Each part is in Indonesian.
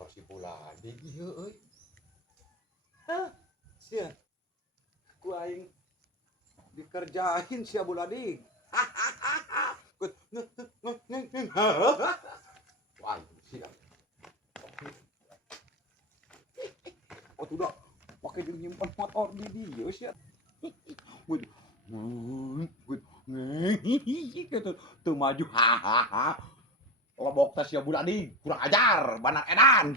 motor si Buladi ieu euy. Hah? Sia. Ku aing dikerjain si Buladi. Wah, siap. Oh, tidak. Pakai nyimpan motor di dia sia. Wih. Gitu tuh maju hahaha lobok tas ya Buladi kurang ajar banak edan.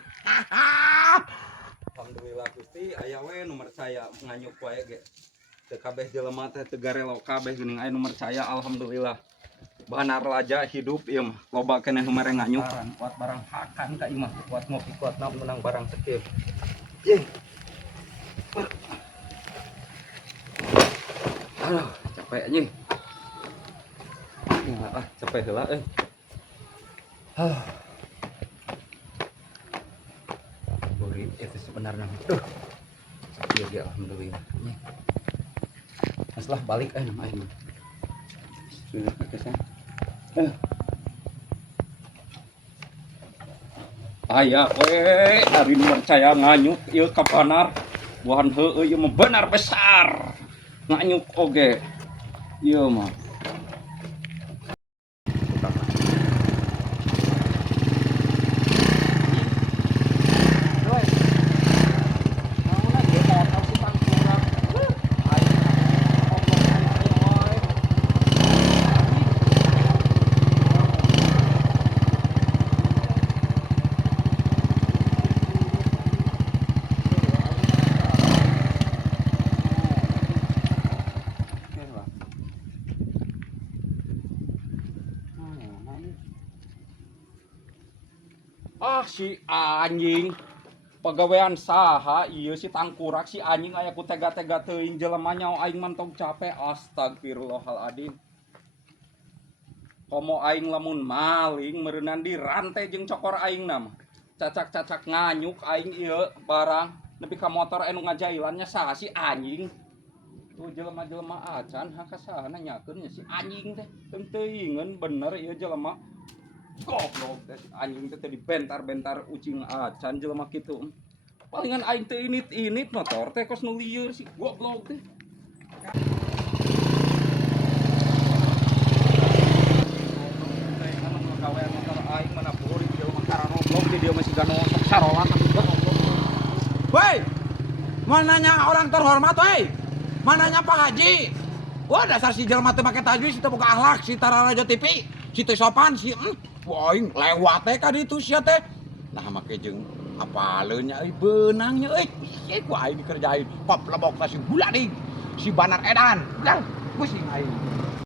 Alhamdulillah Gusti aya we nomor saya nganyuk wae ge teu kabeh jelema teh teu garelo kabeh geuning aya nomor saya alhamdulillah banar laja hidup ieu mah loba keneh nu mere nganyuk kuat barang hakan ka ieu mah kuat ngopi kuat menang barang sekil ye aduh capek anjing capek heula buri itu sebenarnya iya dia alhamdulillah masalah balik nama aing sudah kakesnya aya we hari nu percaya nganyuk ieu ka panar buhan heueuh ieu mah benar besar nganyuk oge ieu mah si anjing pagawean saha ieu si tangkurak si anjing aya ku tega-tega teuing jelema nyaho aing mantong capek astagfirullahaladzim komo aing lamun maling meureunan dirantai jeung cokor aing na cacak-cacak nganyuk aing ieu barang nepi ka motor anu ngajailannya saha si anjing tuh jelema-jelema acan hakasaha nanyakeun si anjing teh teuing bener ieu jelema goblok teh anjing teh dibentar-bentar ucing acan jelema kitu. Palingan aing teh init-init motor teh kos nu lieur si goblok teh. Gawean motor aing mana buri dia mah karana goblok dia masih gano sok sarolan goblok. Woi. Mananya orang terhormat woi. Mananya Pak Haji. Wah dasar si jelema teh make tajwid si teu boga akhlak si Tararaja TV. Si teu sopan si boing lewat teh ka ditu sia teh nah make jeung apaleun nya euy beunangnya euy ku aing dikerjain pop lebok si Buladi si banar edan udah pusing aing